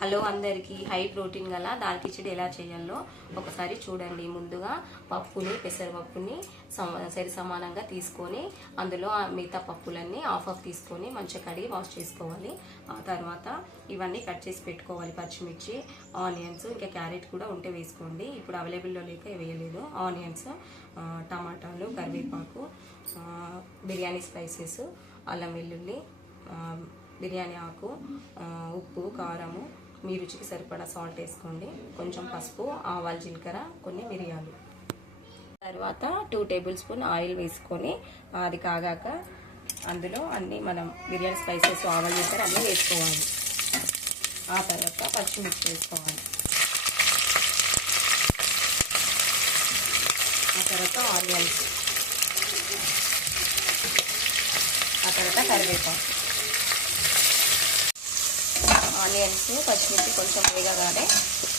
Hello అందరికీ high protein గల దాల్ కిచడి ఎలా చేయాలో ఒకసారి చూడండి. ముందుగా పప్పుని పెసరపప్పుని సరి సమానంగా తీసుకొని అందులో ఆ మిగతా పప్పులన్నీ ఆఫ్ ఆఫ్ తీసుకొని మంచిగా కడిగి వాష్ చేసుకోవాలి. ఆ తర్వాత ఇవన్నీ కట్ చేసి పెట్టుకోవాలి. పచ్చిమిర్చి ఆనియన్స్ ఇంకా క్యారెట్ కూడా ఉంటే వేసుకోండి. ఇప్పుడు అవైలబుల్లో లేక వేయలేదు. ఆనియన్స్ టమాటాలు కరివేపాకు బిర్యానీ స్పైసెస్ అల్లం వెల్లుల్లి బిర్యానీ ఆకు ఉప్పు కారము మీ రుచికి సరిపడా సాల్ట్ వేసుకోండి. కొంచెం పసుపు ఆవాలు జీలకర్ర కొన్ని మిరియాలు. తర్వాత టూ టేబుల్ స్పూన్ ఆయిల్ వేసుకొని అది కాగాక అందులో అన్నీ మనం బిర్యానీ స్పైసెస్ ఆవాలు జీలకర్ర అన్నీ వేసుకోవాలి. ఆ తర్వాత పచ్చిమిర్చి వేసుకోవాలి. ఆ తర్వాత ఆనియన్స్. ఆ తర్వాత కరివేపాకు. ఆనియన్స్ పచ్చిమిర్చి కొంచెం వేగగానే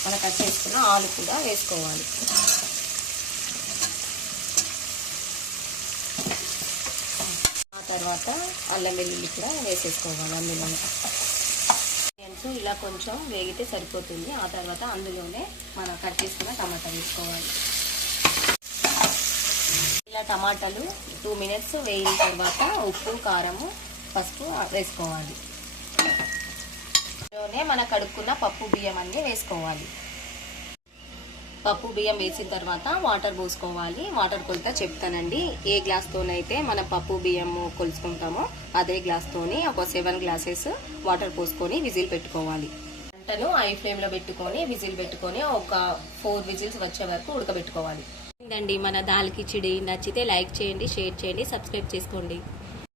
మనం కట్ చేసుకున్న ఆలు కూడా వేసుకోవాలి. ఆ తర్వాత అల్లం వెల్లుల్లి కూడా వేసేసుకోవాలి అందులో ఆనియన్స్ ఇలా కొంచెం వేగితే సరిపోతుంది. ఆ తర్వాత అందులోనే మనం కట్ చేసుకున్న టమాటా వేసుకోవాలి. ఇలా టమాటాలు టూ మినిట్స్ వేయిన తర్వాత ఉప్పు కారము పసుపు వేసుకోవాలి. ఇందులోనే మన కడుక్కున్న పప్పు బియ్యం అన్నీ వేసుకోవాలి. పప్పు బియ్యం వేసిన తర్వాత వాటర్ పోసుకోవాలి. వాటర్ కొలత చెప్తానండి. ఏ గ్లాస్తోనైతే మనం పప్పు బియ్యం కొలుసుకుంటామో అదే గ్లాస్తోని ఒక సెవెన్ గ్లాసెస్ వాటర్ పోసుకొని విజిల్ పెట్టుకోవాలి. వంటను ఐ ఫ్లేమ్లో పెట్టుకొని విజిల్ పెట్టుకొని ఒక ఫోర్ విజిల్స్ వచ్చే వరకు ఉడకబెట్టుకోవాలి. ఇదండి మన దాల్ కిచిడి. నచ్చితే లైక్ చేయండి షేర్ చేయండి సబ్స్క్రైబ్ చేసుకోండి.